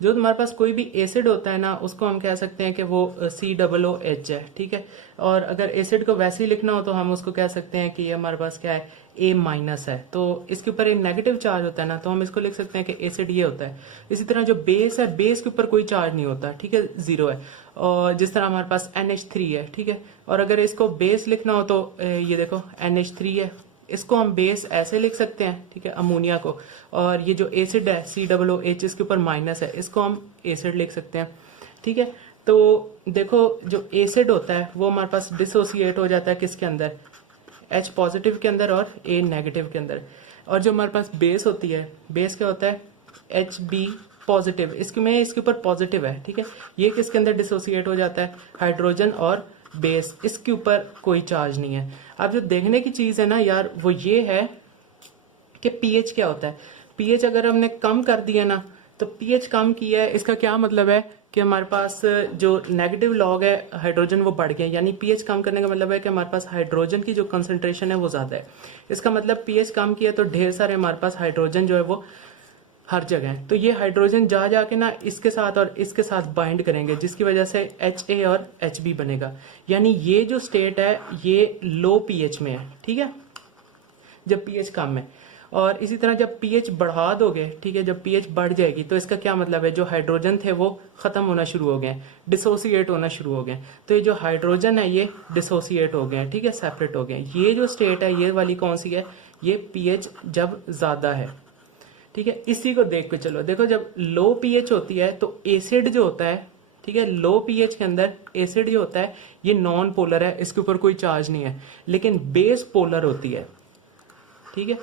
जो तुम्हारे पास कोई भी एसिड होता है ना, उसको हम कह सकते हैं कि वो COOH है, ठीक है। और अगर एसिड को वैसे ही लिखना हो तो हम उसको कह सकते हैं कि ये हमारे पास क्या है, A- है। तो इसके ऊपर एक नेगेटिव चार्ज होता है ना, तो हम इसको लिख सकते हैं कि एसिड ये होता है। इसी तरह जो बेस है, बेस के ऊपर कोई चार्ज नहीं होता, ठीक है, 0 है। और जिस तरह हमारे पास NH3 है, ठीक है। और अगर इसको बेस लिखना हो तो ये देखो NH3 है, इसको हम बेस ऐसे लिख सकते हैं, ठीक है, अमोनिया को। और ये जो एसिड है COOH, इसके ऊपर माइनस है, इसको हम एसिड लिख सकते हैं, ठीक है। तो देखो जो एसिड होता है वो हमारे पास डिसोसिएट हो जाता है किसके अंदर, H पॉजिटिव के अंदर और A नेगेटिव के अंदर। और जो हमारे पास बेस होती है, बेस क्या होता है, HB पॉजिटिव, इसके ऊपर पॉजिटिव है, ठीक है। ये किसके अंदर डिसोसिएट हो जाता है, हाइड्रोजन और बेस, इसके ऊपर कोई चार्ज नहीं है। अब जो देखने की चीज है ना यार, वो ये है कि पीएच क्या होता है। पीएच अगर हमने कम कर दिया ना, तो पीएच कम किया है, इसका क्या मतलब है कि हमारे पास जो नेगेटिव लॉग है हाइड्रोजन वो बढ़ गया, यानी पीएच कम करने का मतलब है कि हमारे पास हाइड्रोजन की जो कंसंट्रेशन है वो ज्यादा है। इसका मतलब पीएच कम किया तो ढेर सारे हमारे पास हाइड्रोजन जो है वो हर जगह है। तो ये हाइड्रोजन जा जाके ना इसके साथ और इसके साथ बाइंड करेंगे, जिसकी वजह से HA और HB बनेगा। यानी ये जो स्टेट है ये लो पीएच में है, ठीक है, जब पीएच कम है। और इसी तरह जब पीएच बढ़ा दोगे, ठीक है, जब पीएच बढ़ जाएगी तो इसका क्या मतलब है, जो हाइड्रोजन थे वो खत्म होना शुरू हो गए, डिसोसिएट होना शुरू हो गए। तो ये जो हाइड्रोजन है ये डिसोसिएट हो गए, ठीक है, सेपरेट हो गए। ये जो स्टेट है ये वाली कौन सी है, ये पीएच जब ज्यादा है, ठीक है। इसी को देख के चलो, देखो जब लो पीएच होती है तो एसिड जो होता है, ठीक है, लो पीएच के अंदर एसिड जो होता है ये नॉन पोलर है, इसके ऊपर कोई चार्ज नहीं है, लेकिन बेस पोलर होती है, ठीक है।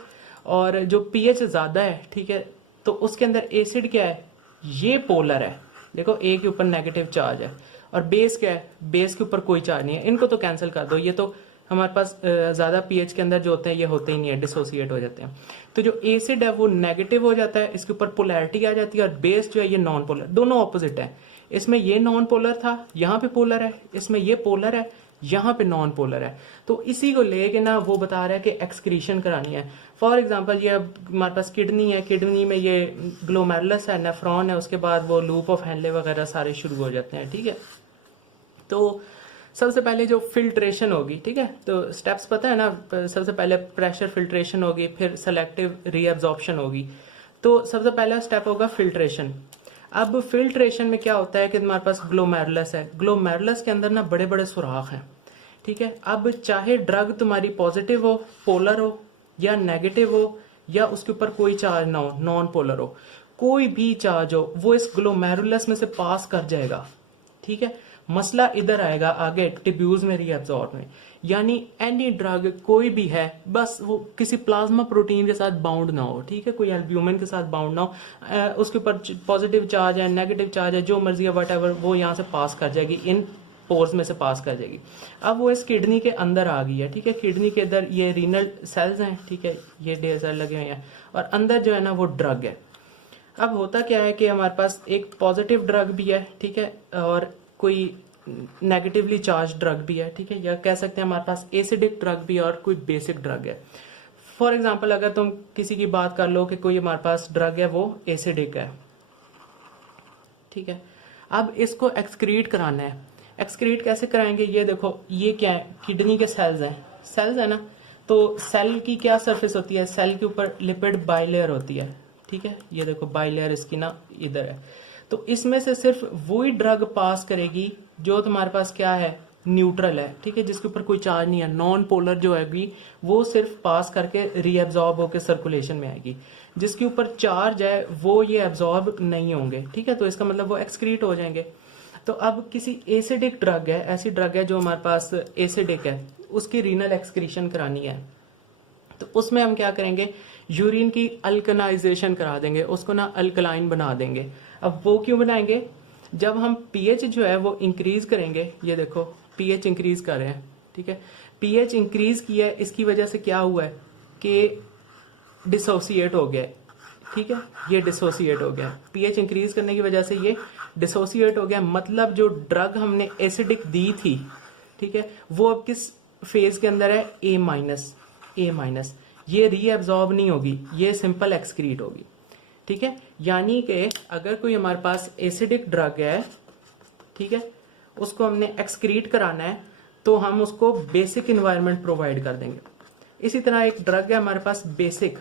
और जो पीएच ज्यादा है, ठीक है, तो उसके अंदर एसिड क्या है, ये पोलर है, देखो ए के ऊपर नेगेटिव चार्ज है। और बेस क्या है, बेस के ऊपर कोई चार्ज नहीं है, इनको तो कैंसिल कर दो, ये तो हमारे पास ज्यादा पीएच के अंदर जो होते हैं ये होते ही नहीं है, डिसोसिएट हो जाते हैं। तो जो एसिड है वो नेगेटिव हो जाता है, इसके ऊपर पोलैरिटी आ जाती है। और बेस जो है ये नॉन पोलर, दोनों ऑपोजिट है। इसमें ये नॉन पोलर था, यहाँ पे पोलर है, इसमें ये पोलर है, यहाँ पे नॉन पोलर है। तो इसी को लेके ना वो बता रहा है कि एक्सक्रीशन करानी है। फॉर एग्जांपल ये हमारे पास किडनी है, किडनी में ये ग्लोमेरुलस है, नेफ्रॉन है, उसके बाद वो लूप ऑफ हेनले वगैरह सारे शुरू हो जाते हैं, ठीक है। तो सबसे पहले जो फिल्ट्रेशन होगी, ठीक है, तो स्टेप्स पता है ना, सबसे पहले प्रेशर फिल्ट्रेशन होगी, फिर सेलेक्टिव रीअब्जॉर्प्शन होगी। तो सबसे पहला स्टेप होगा फिल्ट्रेशन। अब फिल्ट्रेशन में क्या होता है कि तुम्हारे पास ग्लोमेरुलस है, ग्लोमेरुलस के अंदर ना बड़े बड़े सुराख हैं, ठीक है। अब चाहे ड्रग तुम्हारी पॉजिटिव हो, पोलर हो, या नेगेटिव हो, या उसके ऊपर कोई चार्ज ना हो, नॉन पोलर हो, कोई भी चार्ज हो, वो इस ग्लोमेरुलस में से पास कर जाएगा, ठीक है। मसला इधर आएगा आगे टिब्यूज में, रीअब्जॉर्ब में। यानी एनी ड्रग कोई भी है, बस वो किसी प्लाज्मा प्रोटीन के साथ बाउंड ना हो, ठीक है, कोई एल्ब्यूमिन के साथ बाउंड ना हो, उसके ऊपर पॉजिटिव चार्ज है, नेगेटिव चार्ज है, जो मर्जी है, वट एवर, वो यहाँ से पास कर जाएगी, इन पोर्स में से पास कर जाएगी। अब वो इस किडनी के अंदर आ गई है, ठीक है, किडनी के अंदर ये रीनल सेल्स हैं, ठीक है, ये ढेर सारे लगे हुए हैं, और अंदर जो है ना वो ड्रग है। अब होता क्या है कि हमारे पास एक पॉजिटिव ड्रग भी है, ठीक है, और कोई नेगेटिवली चार्ज ड्रग भी है, ठीक है, या कह सकते हैं हमारे पास एसिडिक ड्रग भी है और कोई बेसिक ड्रग है। फॉर एग्जांपल अगर तुम किसी की बात कर लो कि कोई हमारे पास ड्रग है वो एसिडिक है, ठीक है। अब इसको एक्सक्रीट कराना है। एक्सक्रीट कैसे कराएंगे, ये देखो, ये क्या है, किडनी के सेल्स हैं, सेल्स है ना। तो सेल की क्या सरफेस होती है, सेल के ऊपर लिपिड बाइलेयर होती है, ठीक है, ये देखो बाइलेयर इसकी ना इधर है। तो इसमें से सिर्फ वही ड्रग पास करेगी जो तुम्हारे पास क्या है, न्यूट्रल है, ठीक है, जिसके ऊपर कोई चार्ज नहीं है। नॉन पोलर जो है वो सिर्फ पास करके रीअब्जॉर्ब होकर सर्कुलेशन में आएगी। जिसके ऊपर चार्ज है वो ये एब्जॉर्ब नहीं होंगे, ठीक है, तो इसका मतलब वो एक्सक्रीट हो जाएंगे। तो अब किसी एसिडिक ड्रग है, ऐसी ड्रग है जो हमारे पास एसिडिक है, उसकी रीनल एक्सक्रीशन करानी है, तो उसमें हम क्या करेंगे, यूरिन की अल्कनाइजेशन करा देंगे, उसको ना अल्कलाइन बना देंगे। अब वो क्यों बनाएंगे, जब हम पीएच जो है वो इंक्रीज करेंगे, ये देखो पीएच इंक्रीज कर रहे हैं, ठीक है, पीएच इंक्रीज किया है, इसकी वजह से क्या हुआ है कि डिसोसिएट हो गया, ठीक है, ये डिसोसिएट हो गया, पीएच इंक्रीज करने की वजह से ये डिसोसिएट हो गया। मतलब जो ड्रग हमने एसिडिक दी थी, ठीक है, वो अब किस फेज के अंदर है, A-, ये रीअब्जॉर्ब नहीं होगी, ये सिंपल एक्सक्रीट होगी, ठीक है, यानी कि अगर कोई हमारे पास एसिडिक ड्रग है, ठीक है, उसको हमने एक्सक्रीट कराना है तो हम उसको बेसिक इन्वायरमेंट प्रोवाइड कर देंगे। इसी तरह एक ड्रग है हमारे पास बेसिक,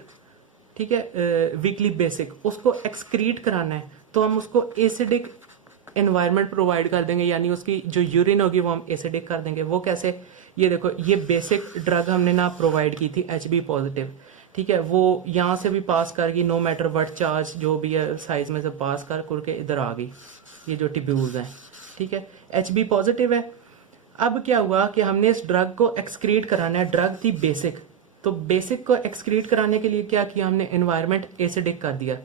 ठीक है, वीकली बेसिक, उसको एक्सक्रीट कराना है तो हम उसको एसिडिक एनवायरनमेंट प्रोवाइड कर देंगे, यानी उसकी जो यूरिन होगी वो हम एसिडिक कर देंगे। वो कैसे, ये देखो, ये बेसिक ड्रग हमने ना प्रोवाइड की थी HB पॉजिटिव, ठीक है, वो यहां से भी पास कर गई, नो मैटर व्हाट चार्ज जो भी है साइज में से पास कर करके इधर आ गई, ये जो टिब्यूल्स हैं, ठीक है, HB पॉजिटिव है। अब क्या हुआ कि हमने इस ड्रग को एक्सक्रीट कराना है, ड्रग थी बेसिक, तो बेसिक को एक्सक्रीट कराने के लिए क्या किया हमने, एनवायरमेंट एसिडिक कर दिया,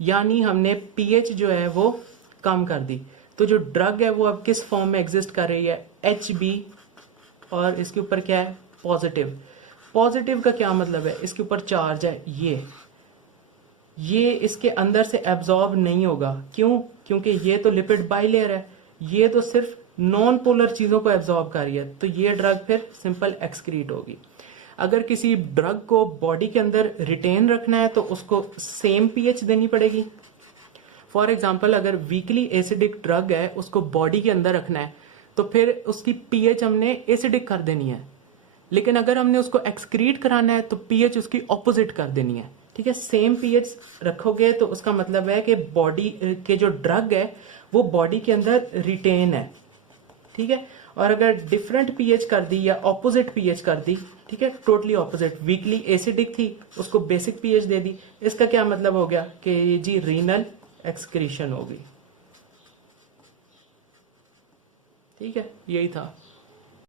यानी हमने पीएच जो है वो कम कर दी। तो जो ड्रग है वो अब किस फॉर्म में एग्जिस्ट कर रही है, HB, और इसके ऊपर क्या है, पॉजिटिव। पॉजिटिव का क्या मतलब है, इसके ऊपर चार्ज है, ये इसके अंदर से एब्जॉर्ब नहीं होगा, क्यों, क्योंकि ये तो लिपिड बाइलेयर है, ये तो सिर्फ नॉन पोलर चीजों को एब्जॉर्ब कर रही है, तो ये ड्रग फिर सिंपल एक्सक्रीट होगी। अगर किसी ड्रग को बॉडी के अंदर रिटेन रखना है तो उसको सेम पीएच देनी पड़ेगी। फॉर एग्जाम्पल, अगर वीकली एसिडिक ड्रग है उसको बॉडी के अंदर रखना है तो फिर उसकी पीएच हमने एसिडिक कर देनी है, लेकिन अगर हमने उसको एक्सक्रीट कराना है तो पीएच उसकी ऑपोजिट कर देनी है, ठीक है। सेम पीएच रखोगे तो उसका मतलब है कि बॉडी के जो ड्रग है वो बॉडी के अंदर रिटेन है, ठीक है। और अगर डिफरेंट पीएच कर दी या ऑपोजिट पीएच कर दी, ठीक है, टोटली ऑपोजिट, वीकली एसिडिक थी उसको बेसिक पीएच दे दी, इसका क्या मतलब हो गया कि जी रीनल एक्सक्रीशन होगी, ठीक है, यही था।